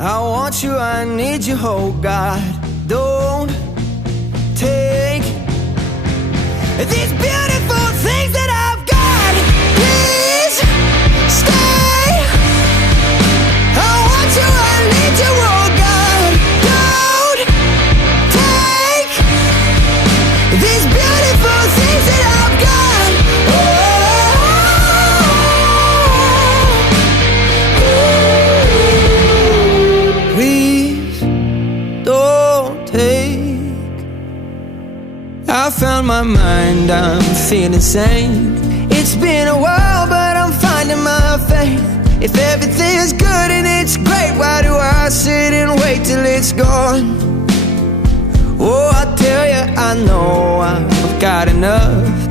I want you, I need you, oh God. Don't take these beautiful things that I've got. Please stay. I want you, I need you, oh God. Don't take these beautiful things that I've got. Please don't take. I found my mind, I'm feeling sane. It's been a while, but I'm finding my faith. If everything's good and it's great, why do I sit and wait till it's gone? Oh, I tell you, I know I've got enough.